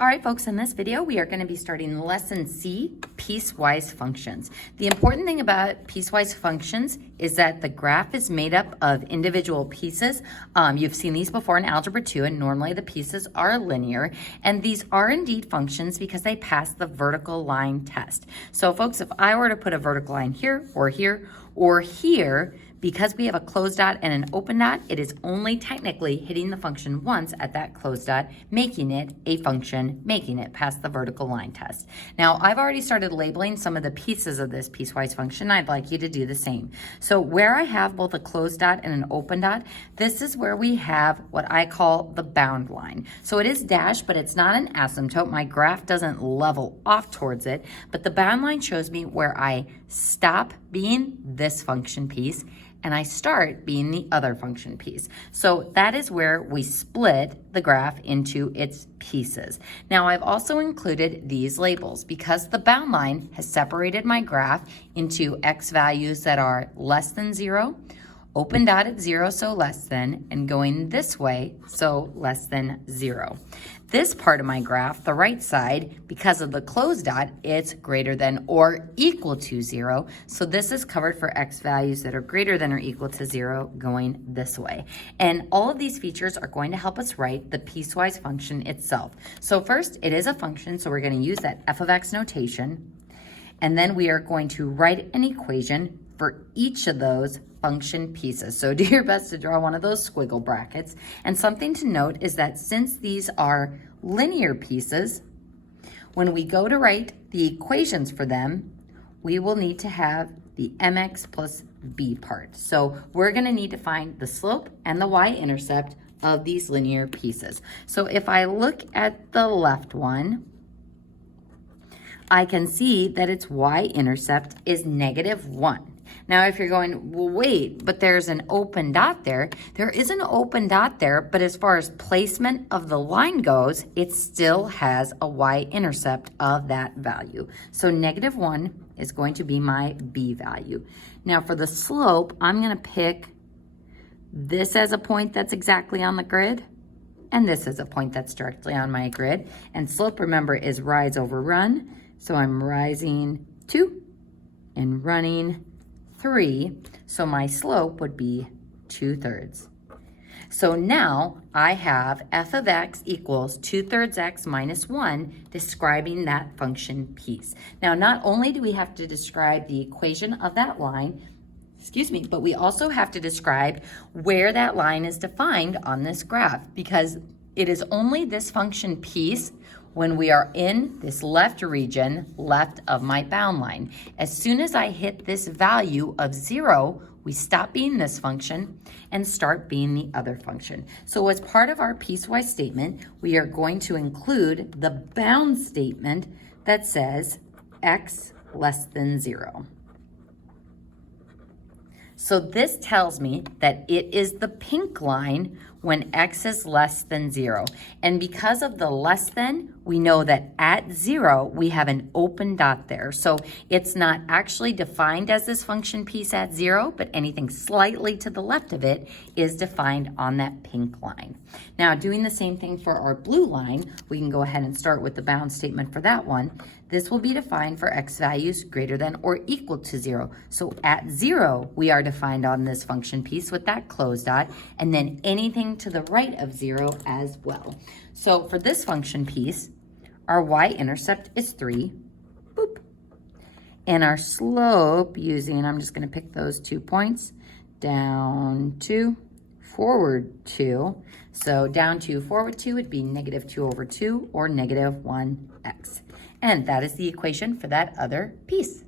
All right, folks, in this video, we are going to be starting Lesson C, piecewise functions. The important thing about piecewise functions is that the graph is made up of individual pieces. You've seen these before in Algebra 2, and normally the pieces are linear. And these are indeed functions because they pass the vertical line test. So, folks, if I were to put a vertical line here, or here, or here, because we have a closed dot and an open dot, it is only technically hitting the function once at that closed dot, making it a function, making it pass the vertical line test. Now, I've already started labeling some of the pieces of this piecewise function. I'd like you to do the same. So where I have both a closed dot and an open dot, this is where we have what I call the bound line. So it is dashed, but it's not an asymptote. My graph doesn't level off towards it, but the bound line shows me where I stop being this function piece and I start being the other function piece. So that is where we split the graph into its pieces. Now I've also included these labels because the bound line has separated my graph into x values that are less than 0, open dot at 0, so less than, and going this way, so less than 0. This part of my graph, the right side, because of the closed dot, it's greater than or equal to 0. So this is covered for x values that are greater than or equal to 0 going this way. And all of these features are going to help us write the piecewise function itself. So first, it is a function, so we're going to use that f of x notation. And then we are going to write an equation for each of those function pieces. So do your best to draw one of those squiggle brackets. And something to note is that since these are linear pieces, when we go to write the equations for them, we will need to have the mx plus b part. So we're going to need to find the slope and the y-intercept of these linear pieces. So if I look at the left one, I can see that its y-intercept is -1. Now, if you're going, well, wait, but there's an open dot there. There is an open dot there, but as far as placement of the line goes, it still has a y-intercept of that value. So -1 is going to be my b value. Now, for the slope, I'm going to pick this as a point that's exactly on the grid, and this is a point that's directly on my grid. And slope, remember, is rise over run. So I'm rising 2 and running 3, so my slope would be 2/3. So now I have f of x equals 2/3 x minus 1, describing that function piece. Now, not only do we have to describe the equation of that line, but we also have to describe where that line is defined on this graph, because it is only this function piece when we are in this left region, left of my bound line. As soon as I hit this value of 0, we stop being this function and start being the other function. So as part of our piecewise statement, we are going to include the bound statement that says x less than 0. So this tells me that it is the pink line when x is less than 0. And because of the less than, we know that at 0, we have an open dot there. So it's not actually defined as this function piece at 0, but anything slightly to the left of it is defined on that pink line. Now, doing the same thing for our blue line, we can go ahead and start with the bound statement for that one. This will be defined for x values greater than or equal to 0. So at 0, we are defined on this function piece with that closed dot, and then anything to the right of 0 as well. So for this function piece, our y-intercept is 3, boop. And our slope using, I'm just going to pick those 2 points, down 2, forward 2. So down 2, forward 2 would be -2/2 or -1x. And that is the equation for that other piece.